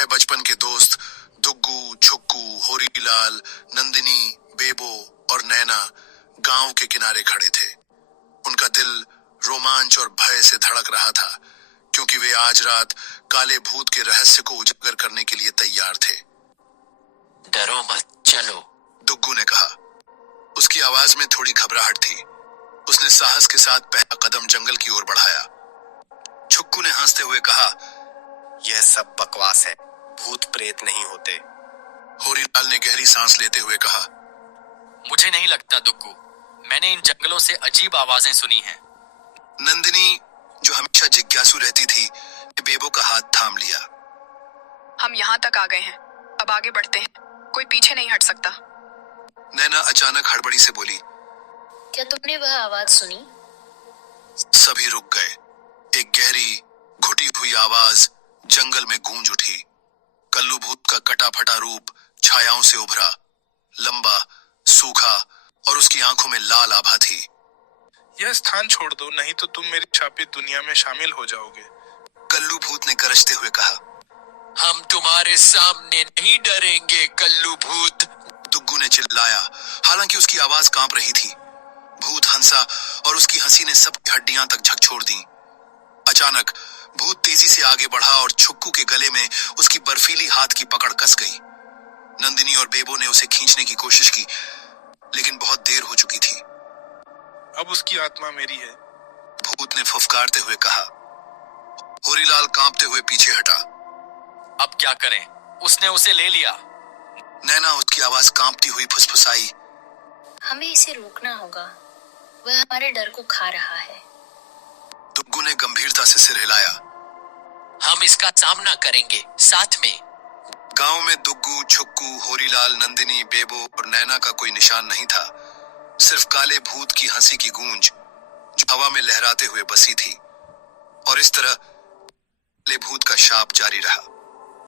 6 बचपन के दोस्त दुग्गू, छुक्कू, होरीलाल, नंदिनी, बेबो और नैना गांव के किनारे खड़े थे। उनका दिल रोमांच और भय से धड़क रहा था, क्योंकि वे आज रात काले भूत के रहस्य को उजागर करने के लिए तैयार थे। डरो मत, चलो, दुग्गू ने कहा। उसकी आवाज में थोड़ी घबराहट थी। उसने साहस के साथ पहला कदम जंगल की ओर बढ़ाया। छुक्कू ने हंसते हुए कहा, यह सब बकवास है, भूत प्रेत नहीं होते। होरीलाल ने गहरी सांस लेते हुए कहा, मुझे नहीं लगता दुग्गू, मैंने इन जंगलों से अजीब आवाजें सुनी हैं। नंदिनी, जो हमेशा जिज्ञासु रहती थी, ने बेबो का हाथ थाम लिया। हम यहाँ तक आ गए हैं, अब आगे बढ़ते हैं, कोई पीछे नहीं हट सकता। नैना अचानक हड़बड़ी से बोली, क्या तुमने वह आवाज सुनी? सभी रुक गए। एक गहरी घुटी हुई आवाज जंगल में गूंज उठी। कल्लू भूत का कटा फटा रूप छायाओं से उभरा, लंबा, सूखा और उसकी आंखों में लाल आभा थी। यह स्थान छोड़ दो, नहीं तो तुम मेरी शापित दुनिया में शामिल हो जाओगे। कल्लू भूत ने गरजते हुए कहा। हम तुम्हारे सामने नहीं डरेंगे कल्लू भूत, दुग्गू ने चिल्लाया, हालांकि उसकी आवाज कांप रही थी। भूत हंसा और उसकी हंसी ने सबकी हड्डियां तक झकझोर दी। अचानक भूत तेजी से आगे बढ़ा और छुक्कू के गले में उसकी बर्फीली हाथ की पकड़ कस गई। नंदिनी और बेबो ने उसे खींचने की कोशिश की, लेकिन बहुत देर हो चुकी थी। अब उसकी आत्मा मेरी है, भूत ने फुफकारते हुए कहा। होरीलाल कांपते हुए पीछे हटा। अब क्या करें, उसने उसे ले लिया। नैना उसकी आवाज कांपती हुई फुसफुसाई, हमें इसे रोकना होगा, वह हमारे डर को खा रहा है। दुग्गू ने गंभीरता से सिर हिलाया। हम इसका सामना करेंगे साथ में। गांव में दुग्गू, छुक्कू, होरीलाल, नंदिनी, बेबो और नैना का कोई निशान नहीं था। सिर्फ काले भूत की हंसी की गूंज जो हवा में लहराते हुए बसी थी। और इस तरह काले भूत का शाप जारी रहा।